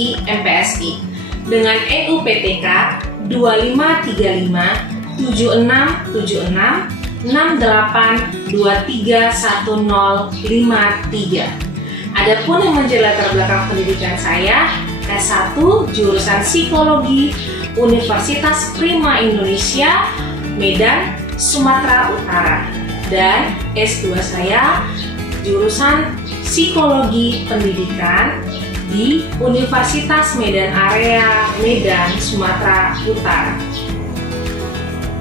Prodi MPSI dengan NUPTK 2535 7676 68231053. Adapun yang menjadi latar belakang pendidikan saya, S1 jurusan Psikologi Universitas Prima Indonesia, Medan, Sumatera Utara, dan S2 saya jurusan Psikologi Pendidikan di Universitas Medan Area Medan, Sumatera Utara.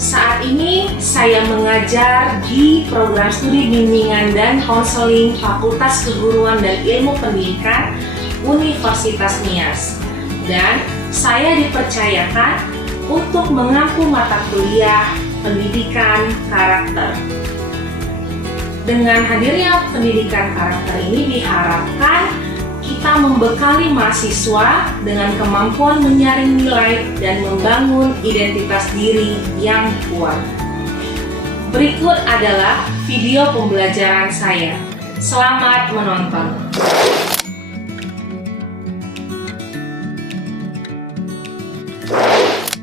Saat ini saya mengajar di program studi bimbingan dan konseling Fakultas Keguruan dan Ilmu Pendidikan Universitas Nias, dan saya dipercayakan untuk mengampu mata kuliah pendidikan karakter. Dengan hadirnya pendidikan karakter ini diharapkan kita membekali mahasiswa dengan kemampuan menyaring nilai dan membangun identitas diri yang kuat. Berikut adalah video pembelajaran saya. Selamat menonton.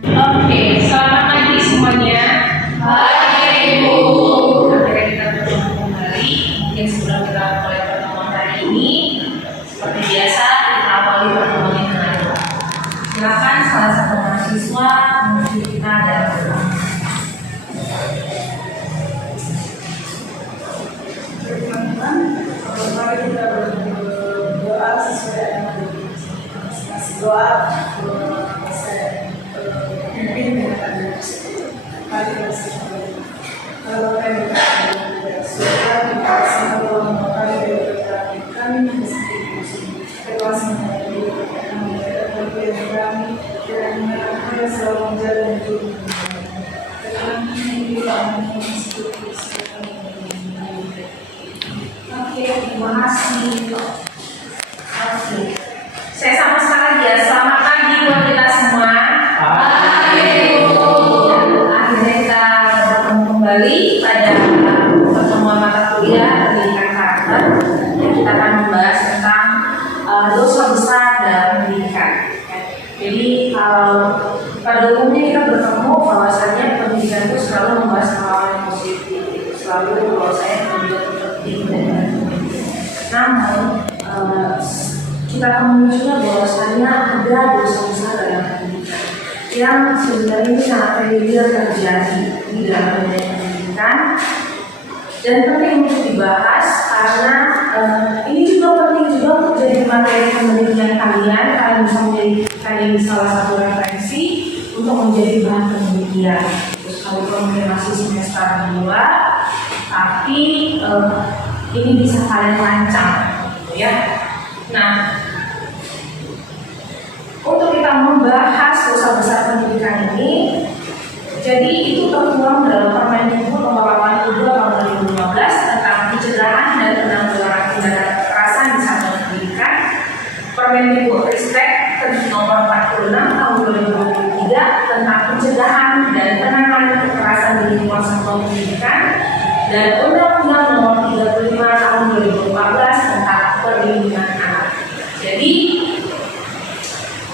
Oke, selamat pagi semuanya. Hai Bu. Akhirnya kita bertemu kembali. Mungkin sebelum kita mulai pertemuan hari ini, seperti biasa, kita awali pertemuan dengan doa. Silakan salah satu mahasiswa menuju kita dalam doa. Mari kita berdoa sesuai dengan doa saya pimpin dengan kami. Mari kita berdoa. Kalau kami berdoa, kita berdoa kami berkuasa menjadi kami dan kita selalu menjaga hidup kami. Oke, terima kasih. Oke, saya sama sekali ya. Selamat pagi buat kita semua. Akhirnya kita bertemu kembali pada pertemuan mata kuliah pendidikan karakter, dan kita akan membahas tentang dosa besar dalam pendidikan. Jadi kalau pada umumnya kita bertemu bahwasannya pendidikan itu selalu membahas hal yang positif, selalu kalau saya pendidikan penting dan namun kita temui juga bahwasannya ada dosa besar dalam pendidikan yang sebenarnya ini sangat familiar terjadi di dalam pendidikan dan penting untuk dibahas karena ini juga penting juga untuk jadi materi penelitian kalian bisa menjadikan ini salah satu referensi untuk menjadi bahan penelitian. Terus kalau mungkin masih semester 2, tapi ini bisa kalian lancang, gitu ya. Nah, untuk kita membahas dosa besar pendidikan ini, jadi itu tertuang dalam Permendikbud Nomor 82 Tahun 2015 tentang pencegahan dan penanggulangan tindak kekerasan di satuan pendidikan, Permendikbud Ristek Nomor 46 Tahun 2023 tentang pencegahan dan penanganan kekerasan di lingkungan satuan pendidikan, dan Undang-Undang Nomor 35 Tahun 2014 tentang perlindungan anak. Jadi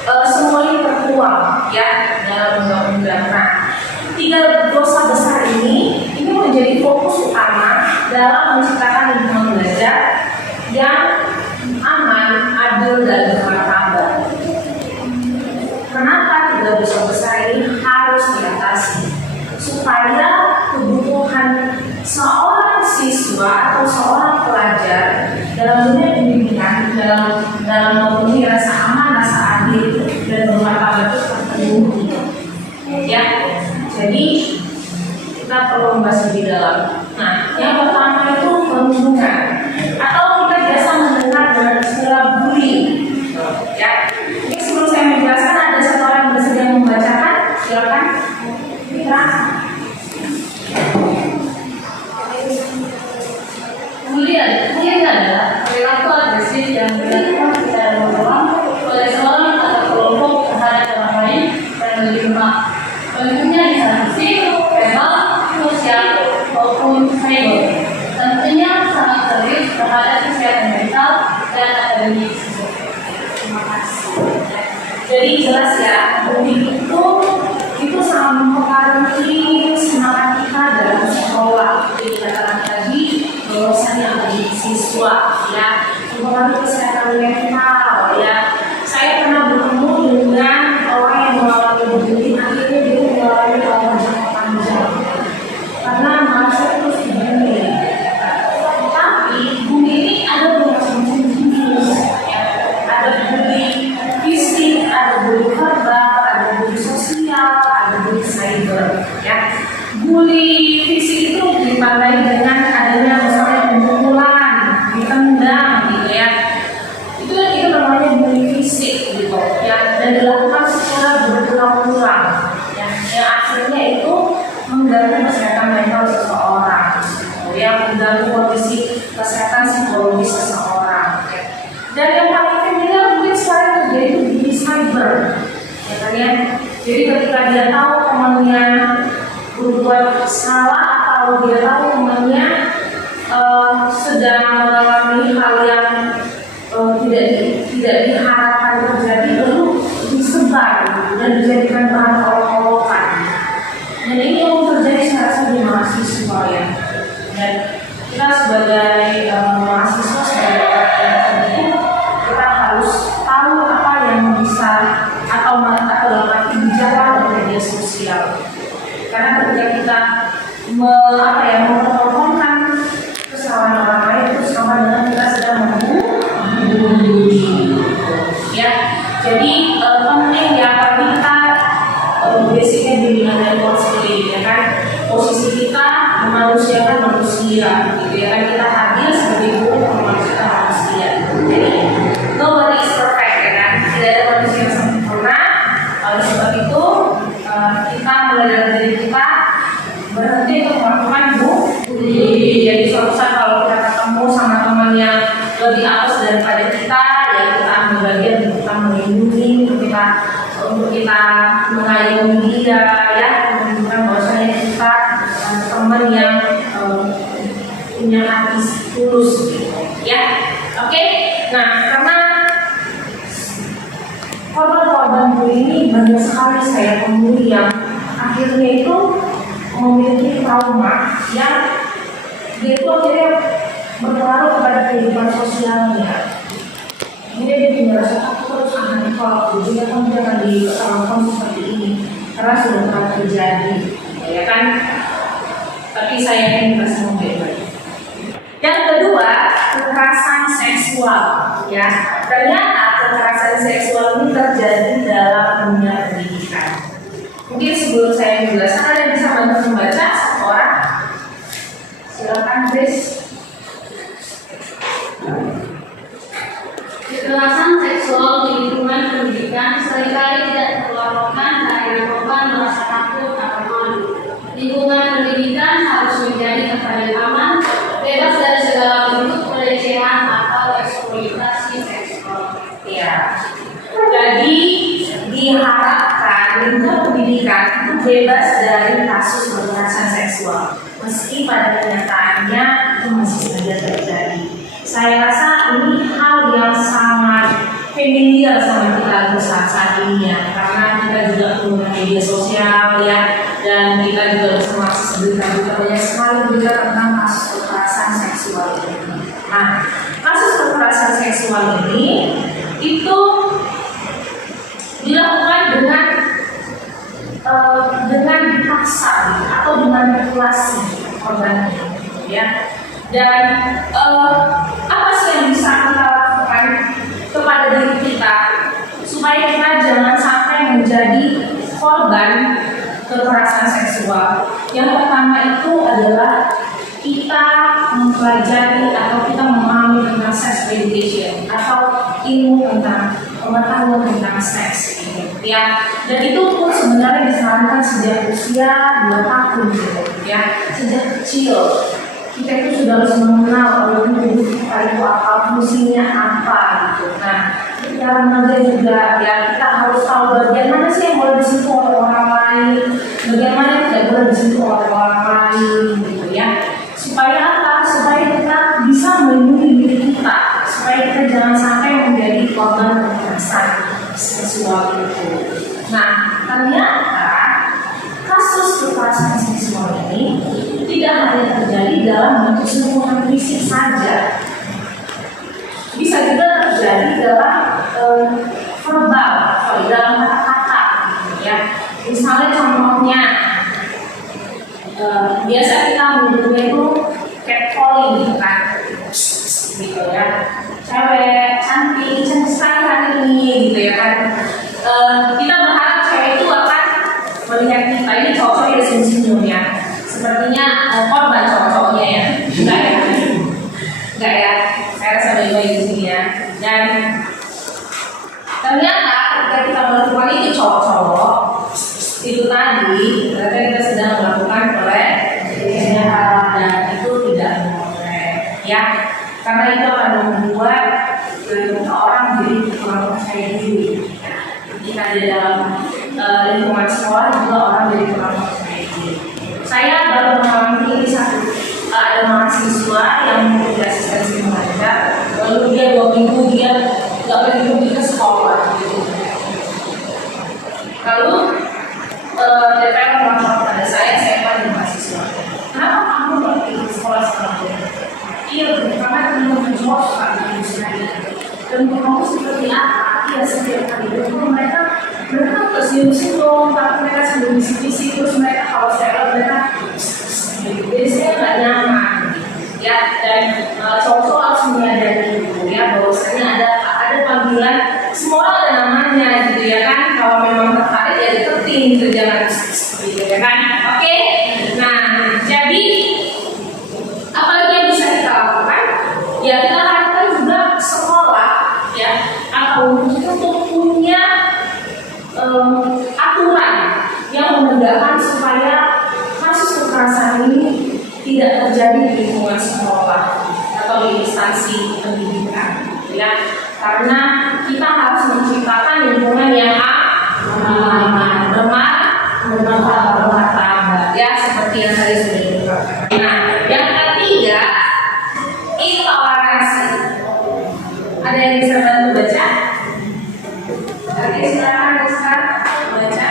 semuanya tertuang ya dalam undang-undang. Nah, 3 dosa besar ini menjadi fokus utama dalam menciptakan lingkungan belajar yang aman, adil, dan bermartabat. Kenapa 3 dosa besar ini harus diatasi? Supaya kebutuhan seorang siswa atau seorang pelajar dalam dunia pendidikan dalam memenuhi rasa aman, rasa adil, dan bermartabat itu terpenuhi. Ya, jadi kita perlu membahas lebih dalam. Nah, yang pertama itu perlindungan, atau kita biasa Jadi jelas ya, bullying itu sangat mempengaruhi semangat kita dalam sekolah. Jadi katakan tadi bahwasanya bagi siswa ya, mempengaruhi kesehatan mental ya. Saya pernah bertemu dengan orang yang mengalami bullying, akhirnya dia mengalami trauma jangka panjang karena merasa terus dibully. Tapi bullying ini ada macam-macam jenis ya. Ada bullying fisik, ada bullying verbal, ada bullying sosial, ada bullying cyber ya. Bullying fisik itu ditandai dengan adanya misalnya pemukulan, ditendang gitu ya. Itu namanya bullying fisik gitu ya, dan dilakukan secara berulang-ulang ya, yang akhirnya itu mengganggu kesehatan mental seseorang gitu, ya, mengganggu kondisi kesehatan psikologis seseorang ya. Dan yang paling familiar mungkin sekarang terjadi itu di cyber ya kan ya. Jadi ketika dia tahu temannya berbuat salah atau dia tahu temannya sedang mengalami hal yang tidak diharapkan terjadi, lalu disebar dan dijadikan bahan olok-olokan. Dan ini yang terjadi saya rasa di mahasiswa ya. Dan kita sebagai mahasiswa, sebagai orang yang terdidik, kita harus tahu apa yang bisa atau dalam arti bicara dari media sosial. Karena ketika kita mempertontonkan kesalahan orang lain, itu sama dengan kita sedang ya. Jadi penting ya, apalagi kita basicnya di dunia konseling ya kan, posisi kita memanusiakan manusia gitu ya kan, kita hadir sebagai guru memanusiakan manusia. Jadi nobody is perfect ya kan, tidak ada manusia yang sempurna. Oleh sebab itu kita mulai dari diri kita berhenti untuk melakukan bullying. Jadi suatu saat kalau kita ketemu sama teman yang lebih atas daripada kita, ya kita ambil bagian untuk kita melindungi, untuk kita mengayomi dia, ya, menunjukkan bahwasanya kita teman yang punya hati tulus, gitu, ya. Oke. Nah, karena korban-korban bullying ini banyak sekali saya temui yang akhirnya itu memiliki trauma yang dia itu akhirnya berpengaruh kepada kehidupan sosialnya. Ini dia merasa aku terus akan kalau dia kan jangan diperlakukan seperti ini karena sudah pernah terjadi, ya kan? Tapi saya ingin kasih membebas. Yang kedua, kekerasan seksual, ya. Ternyata kekerasan seksual ini terjadi dalam dunia pendidikan. Mungkin sebelum saya menjelaskan, ada yang bisa bantu membaca satu orang? Silakan, Chris. Kekerasan seksual di lingkungan pendidikan seringkali tidak terlaporkan karena korban merasa takut atau malu. Lingkungan pendidikan harus menjadi tempat yang aman, bebas dari segala bentuk pelecehan atau eksploitasi seksual. Ya, jadi diharapkan lingkungan pendidikan itu bebas dari kasus kekerasan seksual, meski pada kenyataannya itu masih saja terjadi. Saya rasa ini hal yang sangat familiar sama kita saat ini ya, karena kita juga punya media sosial ya, dan kita juga bisa mengakses berita-berita banyak sekali berita tentang kasus kekerasan seksual ini. Nah, kasus kekerasan seksual ini itu dilakukan dengan dipaksa atau dimanipulasi korban ya. Dan apa sih yang bisa kita lakukan kepada diri kita supaya kita jangan sampai menjadi korban kekerasan seksual? Yang pertama itu adalah kita mempelajari atau kita memahami tentang sex education atau ilmu tentang pengetahuan tentang seks gitu, ya. Dan itu pun sebenarnya disarankan sejak usia 2 tahun gitu, ya. Sejak kecil kita itu sudah harus mengenal tubuh kita itu apa, fungsinya apa gitu. Nah, kita remaja juga ya, kita harus tahu bagian mana sih yang boleh disentuh oleh orang lain, bagian mana yang tidak boleh disentuh oleh orang lain gitu ya. Supaya apa? Supaya kita bisa melindungi diri kita, supaya kita jangan sampai menjadi korban kekerasan seksual. seksual itu. Nah, ternyata kasus kekerasan seksual ini tidak hanya terjadi dalam bentuk sentuhan fisik saja, bisa juga terjadi dalam verbal, dalam kata-kata, ya. Misalnya contohnya, biasa kita menyebutnya itu catcalling, gitu kan, gitu ya. Cewek cantik sekali hari ini, gitu ya kan. Kita berharap cewek itu akan melihat kita ini cowok yang senyum-senyum ya. Sepertinya korban cowok-cowoknya ya, enggak ya. Saya rasa baik-baik di sini ya. Dan ternyata ketika kita melakukan itu cowok-cowok itu tadi, ternyata kita sedang melakukan pelecehan dan itu tidak boleh ya. Karena itu akan membuat orang jadi kurang percaya diri. Jika di dalam lingkungan sekolah juga orang jadi kurang percaya diri. Saya baru mengalami ini ada mahasiswa yang mengikuti asistensi mengajar, lalu dia 2 minggu dia nggak pergi ke sekolah gitu. Lalu DPR melaporkan pada saya panggil mahasiswa, kenapa kamu nggak pergi ke sekolah sekolah? Iya, karena teman-teman cowok suka bikin saya. Dan kamu seperti apa? Iya, setiap kali itu mereka tersenyum-senyum, tapi mereka sambil bisik-bisik, terus mereka kalau saya mereka jadi saya nggak nyaman ya. Dan cowok-cowok harus menyadari itu ya, bahwasanya ada panggilan, semua orang ada namanya gitu ya kan. Kalau memang tertarik ya deketin gitu, jangan gitu ya kan. Oke, nah jadi apalagi yang bisa kita lakukan ya, kita harapkan juga sekolah ya atau untuk punya aturan yang menegakkan supaya kasus kekerasan ini tidak terjadi di lingkungan sekolah atau di instansi pendidikan ya. Karena kita harus menciptakan lingkungan yang aman, bermartabat ya, seperti yang tadi sudah dikatakan. Nah, yang ketiga intoleransi. Ada yang bisa bantu baca? Oke, silakan baca.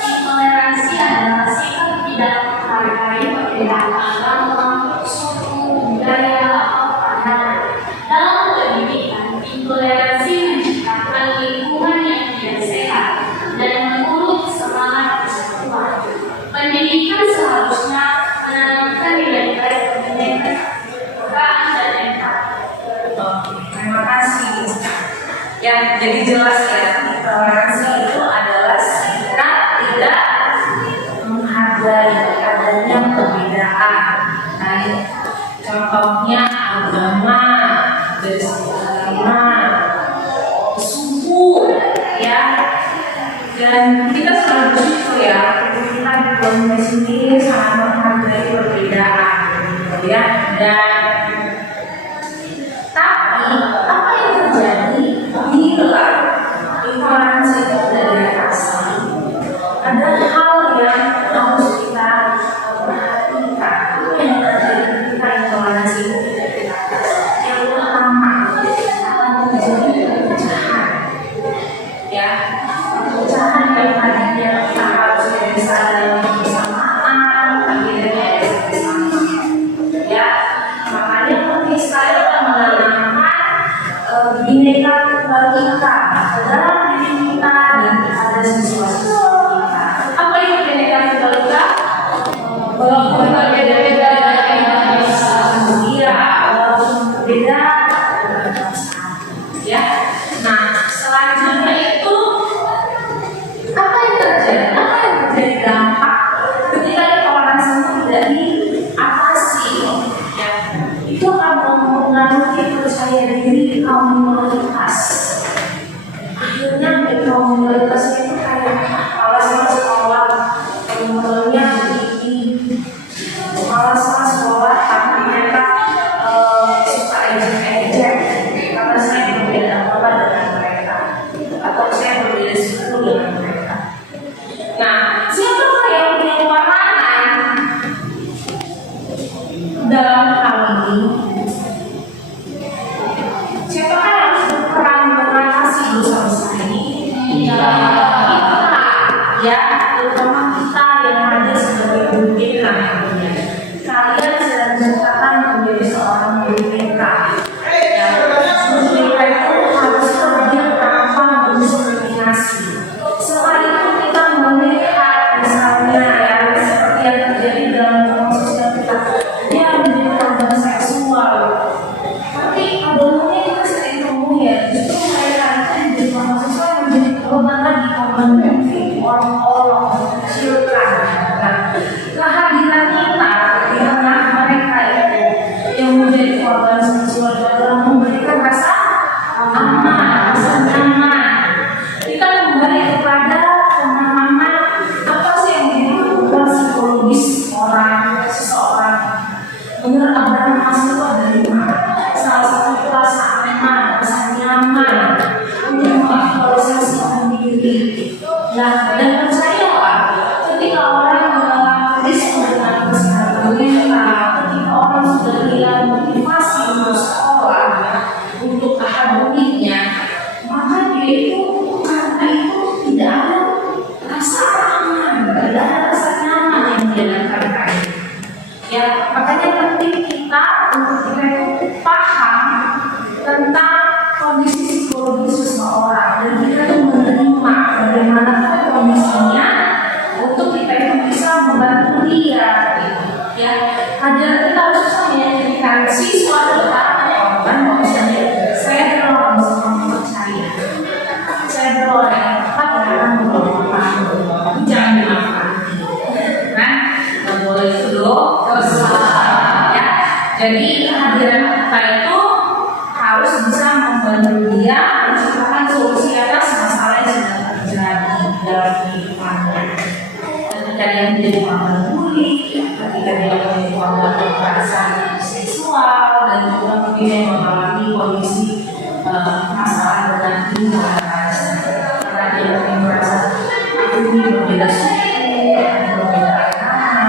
Intoleransi adalah sikap tidak menghargai perbedaan agama, suku, budaya, atau pandangan. Dalam pendidikan, intoleransi menciptakan lingkungan yang tidak sehat dan menurut semangat persatuan. Pendidikan seharusnya menanamkan nilai-nilai kebinekaan dan empati. Terima kasih. Ya, jadi jelas ya, toleransi itu adalah sikap tidak menghargai adanya perbedaan. Nah, contohnya agama, suku, ya. Dan kita selalu bersyukur ya, kita di Indonesia sendiri sangat menghargai perbedaan, ya. Dan tapi apa yang terjadi bila intoleransi itu tidak diatasi? Ada hal yang harus kita perhatikan. Apa yang terjadi ketika intoleransi itu tidak diatasi? Yang pertama, akan terjadi perpecahan. Ya, perpecahan yang tadinya kita harus bisa dalam kebersamaan, akhirnya bersama. Ya, makanya penting sekali kita menanamkan bineka tunggal ika dalam diri kita dan pada siswa-siswa kita. Apa itu bineka tunggal ika? Walaupun berbeda-beda, beda, ya. Nah, selanjutnya itu apa yang terjadi? Apa yang terjadi dampak ketika intoleransi tidak diatasi? Ya, itu akan mempengaruhi percaya diri kaum minoritas. Akhirnya kaum minoritas itu kayak alasan sekolah teman-temannya begini, alasan sekolah tapi mereka suka ejek-ejek karena saya berbeda kondisinya, maka dia itu karena itu tidak ada rasa aman, tidak ada rasa nyaman yang dilakukan. Ya, makanya penting kita untuk kita itu paham tentang kondisi psikologis seseorang dan kita itu menerima bagaimana kondisinya untuk kita itu bisa membantu dia. Ya, hadir kita harus bisa meyakinkan siswa terutama korban bahwa saya berdoa untuk saya berdoa apa akan berdoa jangan dimakan, kan? Nggak boleh itu dosa, ya. Jadi kehadiran kita itu harus bisa membantu dia menciptakan solusi atas masalah yang sedang terjadi dalam kehidupannya. Ketika dia menjadi korban bully, ketika dia menjadi korban kekerasan seksual, dan juga dia mengalami kondisi masalah dengan lingkungan, karena dia merasa itu berbeda suku, berbeda agama,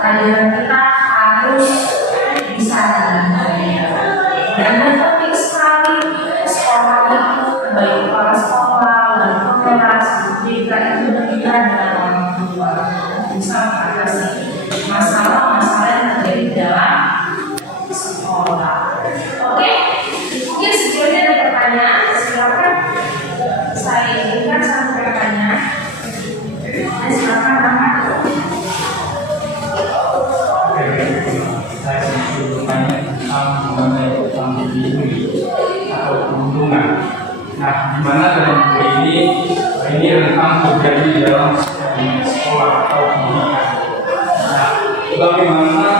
kehadiran kita harus bisa dan penting sekali sekolah itu baik kepala sekolah dan pengeras pendidikan itu berbicara dengan orang tua bisa mengatasi masalah-masalah yang terjadi dalam sekolah. Oke, mungkin sekiranya ada pertanyaan, silakan saya berikan satu pertanyaan. Silakan Ahmad. Saya sedikit bertanya tentang mengenai bullying atau perundungan. Nah, di mana dalam bullying ini rentang terjadi dalam sekolah atau pendidikan. Nah, bagaimana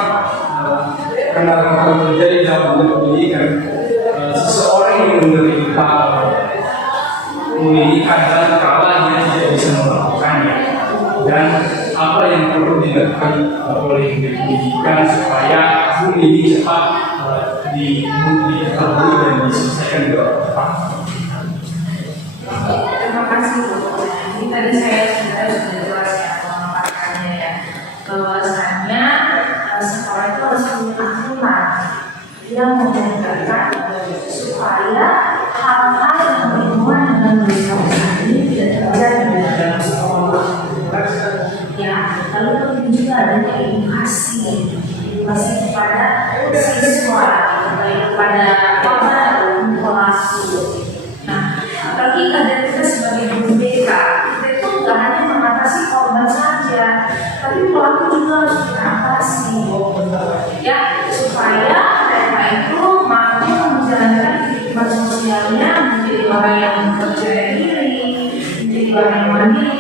karena rentang terjadi dalam pendidikan, seseorang yang menderita pendidikan dan kalanya tidak bisa melakukannya, dan apa yang perlu dilakukan oleh pendidikan supaya bullying ini cepat diketahui dan diselesaikan dengan cepat. Terima kasih Bu. Ini tadi saya sudah jelas ya mengatakannya ya, bahwasanya sekolah itu harus punya aturan yang menegakkan supaya hal-hal yang berhubungan dengan dosa ini tidak terjadi di dalam sekolah. Ya, lalu penting juga adanya edukasi kepada siswa, baik kepada korban ataupun pelaku. Nah, apalagi kadang kita sebagai guru BK, kita itu nggak hanya mengatasi korban saja, tapi pelaku juga harus kita atasi, ya, supaya mereka itu mampu menjalankan kehidupan sosialnya menjadi orang yang percaya diri, menjadi orang yang mandiri.